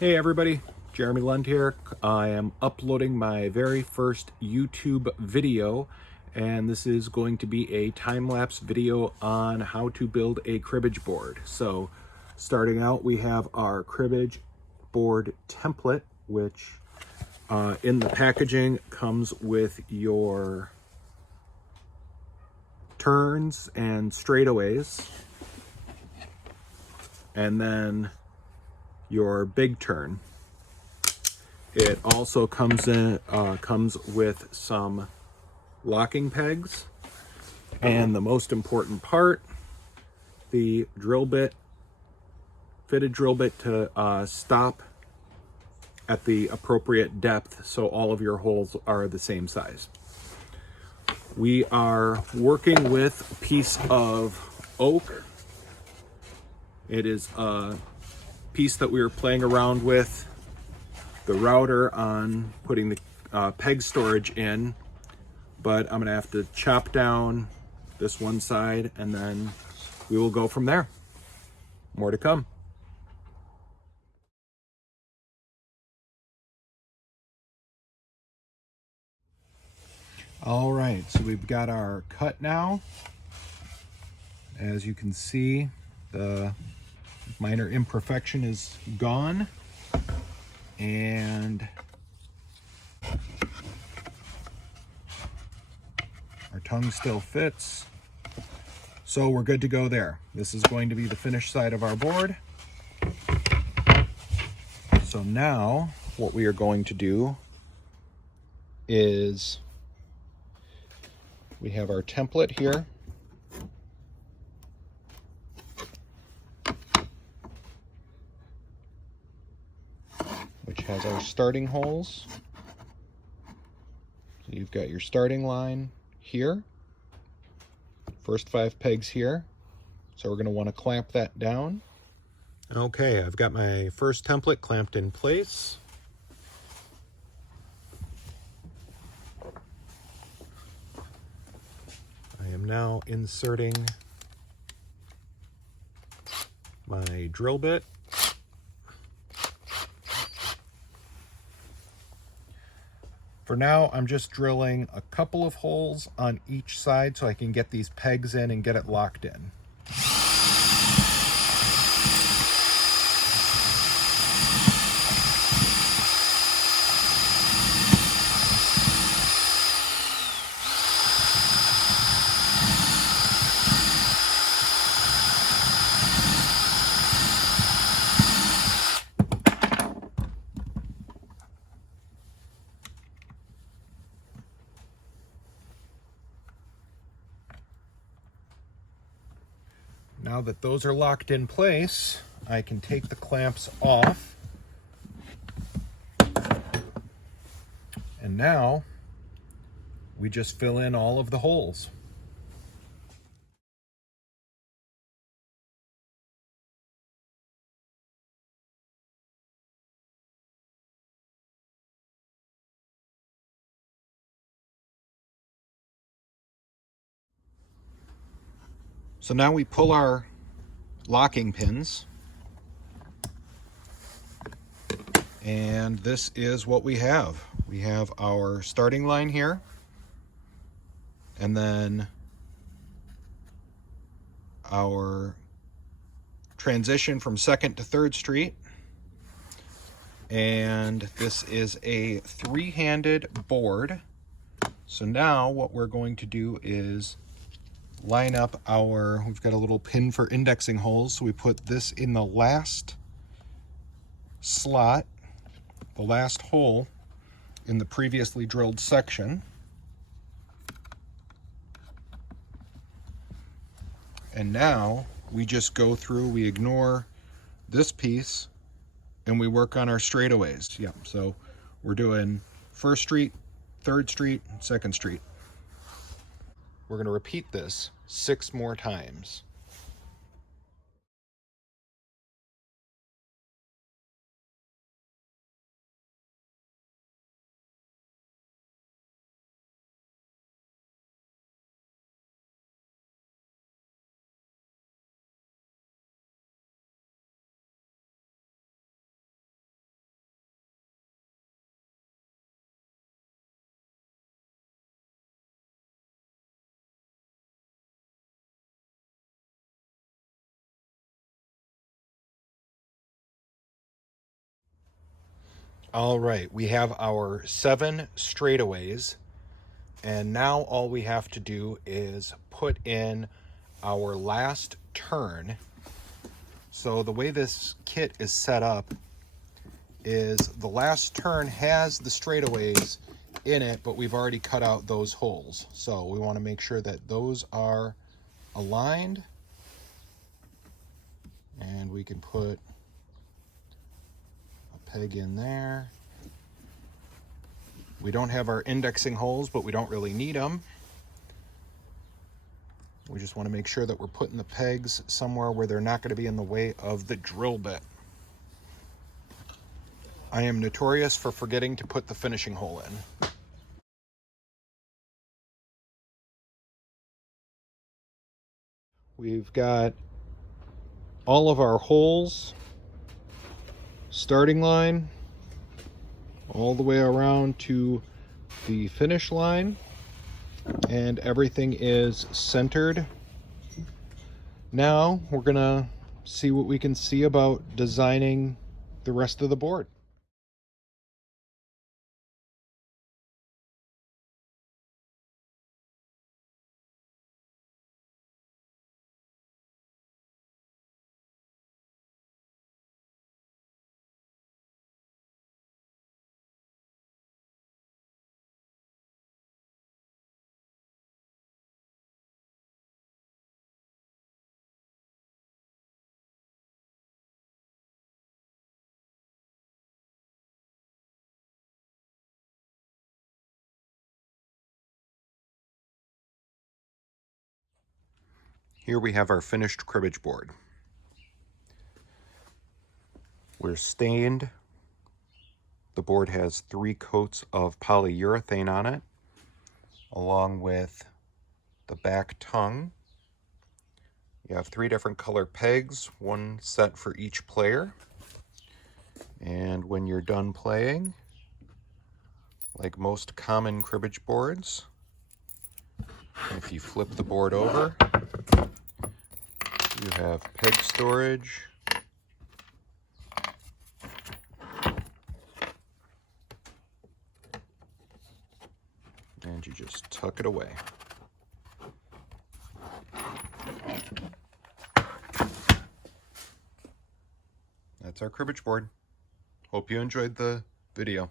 Hey everybody, Jeremy Lund here. I am uploading my very first YouTube video, and this is going to be a time-lapse video on how to build a cribbage board. So starting out, we have our cribbage board template, which in the packaging comes with your turns and straightaways, and then your big turn. It also comes with some locking pegs, and the most important part, the drill bit, fitted drill bit to stop at the appropriate depth so all of your holes are the same size. We are working with a piece of oak. It is a piece that we were playing around with the router on putting the peg storage in, but I'm gonna have to chop down this one side and then we will go from there. More to come. All right, so we've got our cut now. As you can see, the minor imperfection is gone, and our tongue still fits. So we're good to go there. This is going to be the finished side of our board. So now what we are going to do is we have our template here. Which has our starting holes. So you've got your starting line here. First 5 pegs here. So we're going to want to clamp that down. Okay, I've got my first template clamped in place. I am now inserting my drill bit. For now, I'm just drilling a couple of holes on each side so I can get these pegs in and get it locked in. Now that those are locked in place, I can take the clamps off. And now we just fill in all of the holes. So now we pull our locking pins, and this is what we have. We have our starting line here, and then our transition from 2nd to 3rd Street, and this is a 3-handed board. So now what we're going to do is line up we've got a little pin for indexing holes, so we put this in the last slot, the last hole in the previously drilled section. And now we just go through, we ignore this piece, and we work on our straightaways. Yeah, so we're doing 1st Street, 3rd Street, 2nd Street. We're going to repeat this 6 more times. All right, we have our 7 straightaways, and now all we have to do is put in our last turn. So the way this kit is set up is the last turn has the straightaways in it, but we've already cut out those holes. So we want to make sure that those are aligned, and we can put a peg in there. We don't have our indexing holes, but we don't really need them. We just want to make sure that we're putting the pegs somewhere where they're not going to be in the way of the drill bit. I am notorious for forgetting to put the finishing hole in. We've got all of our holes, starting line, all the way around to the finish line, and everything is centered. Now we're gonna see what we can see about designing the rest of the board. Here we have our finished cribbage board. We're stained. The board has 3 coats of polyurethane on it, along with the back tongue. You have 3 different color pegs, 1 set for each player. And when you're done playing, like most common cribbage boards, if you flip the board over, you have peg storage, and you just tuck it away. That's our cribbage board. Hope you enjoyed the video.